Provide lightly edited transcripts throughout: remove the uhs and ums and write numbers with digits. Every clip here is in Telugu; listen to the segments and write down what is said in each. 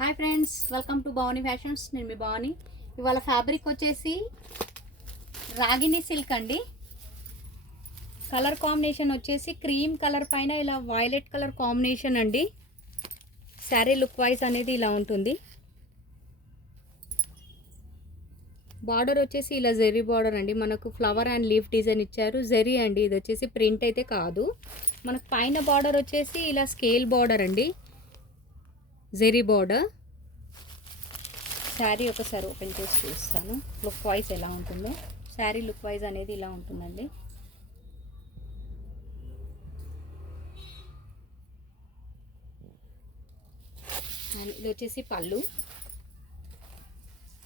Hi friends, welcome to Bhavani fashions. నేను మీ భవానీ. ఇవాళ ఫ్యాబ్రిక్ వచ్చేసి రాగిని సిల్క్ అండి. కలర్ కాంబినేషన్ వచ్చేసి క్రీమ్ కలర్ పైన ఇలా వైలెట్ కలర్ కాంబినేషన్ అండి. శారీ లుక్ వైజ్ అనేది ఇలా ఉంటుంది. బార్డర్ వచ్చేసి ఇలా జెరీ బార్డర్ అండి. మనకు ఫ్లవర్ అండ్ లీఫ్ డిజైన్ ఇచ్చారు. జెరీ అండి, ఇది వచ్చేసి ప్రింట్ అయితే కాదు. మనకు పైన బార్డర్ వచ్చేసి ఇలా స్కేల్ బార్డర్ అండి, జెరీ బార్డర్. శారీ ఒకసారి ఓపెన్ చేసి చూస్తాను లుక్ వైజ్ ఎలా ఉంటుందో. శారీ లుక్ వైజ్ అనేది ఇలా ఉంటుందండి. అండ్ ఇది వచ్చేసి పళ్ళు.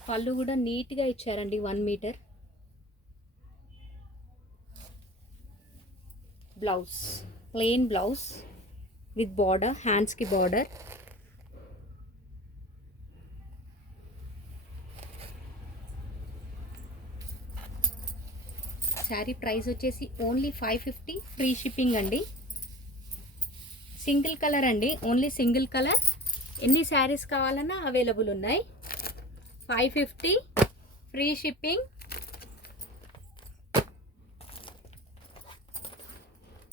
పళ్ళు కూడా నీట్గా ఇచ్చారండి, 1 meter. Blouse plain blouse with border, హ్యాండ్స్కి బార్డర్. శారీ ప్రైస్ వచ్చేసి ఓన్లీ 550, ఫ్రీ షిప్పింగ్ అండి. సింగిల్ కలర్ అండి, ఓన్లీ సింగిల్ కలర్. ఎన్ని శారీస్ కావాలన్నా అవైలబుల్ ఉన్నాయి. 550, free shipping.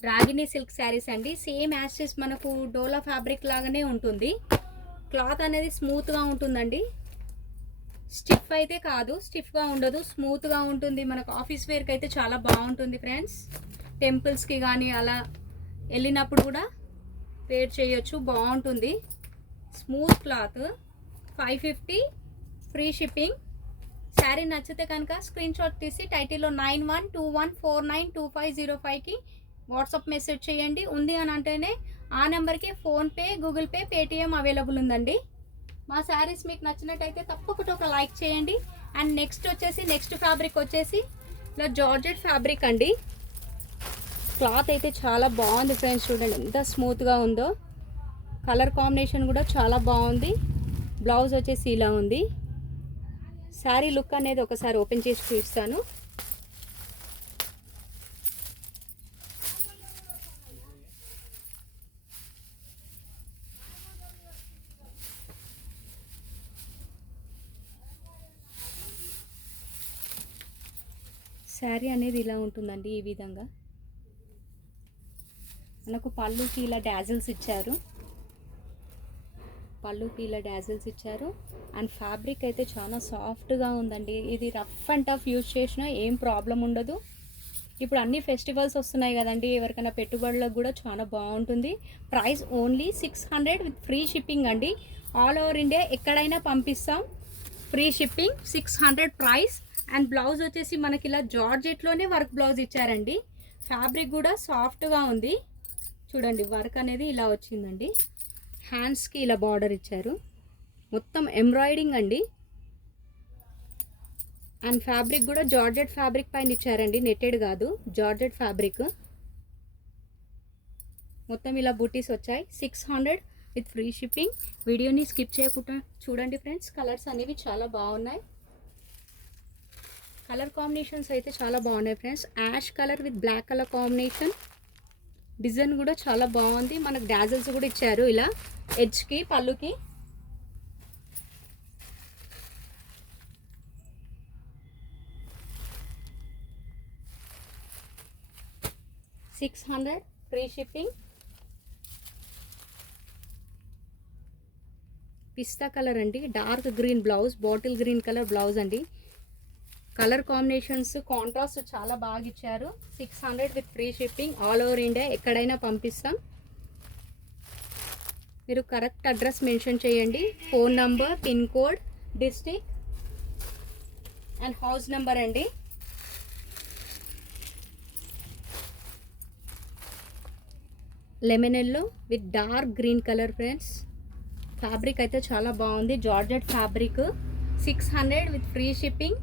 Ragini silk saris అండి. సేమ్ యాస్టిస్ మనకు డోలా ఫ్యాబ్రిక్ లాగానే ఉంటుంది. క్లాత్ అనేది స్మూత్గా ఉంటుందండి. స్టిఫ్ అయితే కాదు, స్టిఫ్గా ఉండదు, స్మూత్గా ఉంటుంది. మనకు ఆఫీస్ వేర్కి అయితే చాలా బాగుంటుంది ఫ్రెండ్స్. టెంపుల్స్కి కానీ అలా వెళ్ళినప్పుడు కూడా వేర్ చేయొచ్చు, బాగుంటుంది. Smooth cloth. 550, free shipping. Sari నచ్చితే కనుక స్క్రీన్ షాట్ తీసి టైటిల్లో 9121492505కి వాట్సాప్ మెసేజ్ చేయండి. ఉంది అని అంటేనే ఆ నెంబర్కి PhonePe, Google pay, Paytm available ఉందండి. మా శారీస్ మీకు నచ్చినట్టయితే తప్పకుండా ఒక లైక్ చేయండి. అండ్ నెక్స్ట్ ఫ్యాబ్రిక్ వచ్చేసి ఇలా జార్జెట్ ఫ్యాబ్రిక్ అండి. క్లాత్ అయితే చాలా బాగుంది ఫ్రెండ్స్, చూడండి ఎంత స్మూత్గా ఉందో. కలర్ కాంబినేషన్ కూడా చాలా బాగుంది. బ్లౌజ్ వచ్చేసి ఇలా ఉంది. శారీ లుక్ అనేది ఒకసారి ఓపెన్ చేసి చూపిస్తాను. శారీ అనేది ఇలా ఉంటుందండి. ఈ విధంగా మనకు పళ్ళుకి ఇలా డాజిల్స్ ఇచ్చారు. అండ్ ఫ్యాబ్రిక్ అయితే చాలా సాఫ్ట్గా ఉందండి. ఇది రఫ్ అండ్ టఫ్ యూజ్ చేసినా ఏం ప్రాబ్లం ఉండదు. ఇప్పుడు అన్ని ఫెస్టివల్స్ వస్తున్నాయి కదండి, ఎవరికైనా పెట్టుబడులకు కూడా చాలా బాగుంటుంది. Price only 600 with free shipping అండి. ఆల్ ఓవర్ ఇండియా ఎక్కడైనా పంపిస్తాం. Free shipping, 600 price. And blouse వచ్చేసి మనకి ఇలా జార్జెట్లోనే వర్క్ బ్లౌజ్ ఇచ్చారండి. ఫ్యాబ్రిక్ కూడా సాఫ్ట్గా ఉంది. చూడండి వర్క్ అనేది ఇలా వచ్చిందండి. హ్యాండ్స్కి ఇలా బార్డర్ ఇచ్చారు. మొత్తం ఎంబ్రాయిడింగ్ అండి. అండ్ ఫ్యాబ్రిక్ కూడా జార్జెట్ ఫ్యాబ్రిక్ పైన ఇచ్చారండి, నెట్టెడ్ కాదు, జార్జెట్ ఫ్యాబ్రిక్. మొత్తం ఇలా బూటీస్ వచ్చాయి. 600 విత్ ఫ్రీ షిప్పింగ్. వీడియోని స్కిప్ చేయకుండా చూడండి ఫ్రెండ్స్. కలర్స్ అనేవి చాలా బాగున్నాయి. కలర్ కాంబినేషన్స్ అయితే చాలా బాగున్నాయి friends. Ash colour with black colour combination. Design కూడా చాలా బాగుంది. మనకు డాజల్స్ కూడా ఇచ్చారు ఇలా ఎడ్జ్కి, పళ్ళుకి. $600, ఫ్రీ షిప్పింగ్. పిస్తా కలర్ అండి, dark green blouse, bottle green colour blouse అండి. కలర్ కాంబినేషన్స్ కాంట్రాస్ట్ చాలా బాగా ఇచ్చారు. 600 with free shipping. All over India ఎక్కడైనా పంపిస్తాం. మీరు కరెక్ట్ అడ్రస్ మెన్షన్ చేయండి. Phone number, pin code, district and house number అండి. Lemon yellow with dark green colour friends. Fabric అయితే చాలా బాగుంది. Georgette fabric. 600 with free shipping.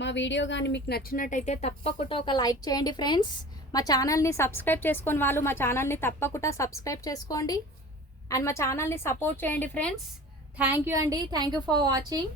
మా వీడియో కానీ మీకు నచ్చినట్టయితే తప్పకుండా ఒక లైక్ చేయండి ఫ్రెండ్స్. మా ఛానల్ని సబ్స్క్రైబ్ చేసుకొని వాళ్ళు మా ఛానల్ని తప్పకుండా సబ్స్క్రైబ్ చేసుకోండి. అండ్ మా ఛానల్ని సపోర్ట్ చేయండి ఫ్రెండ్స్. థ్యాంక్ యూ అండి. Thank you for watching.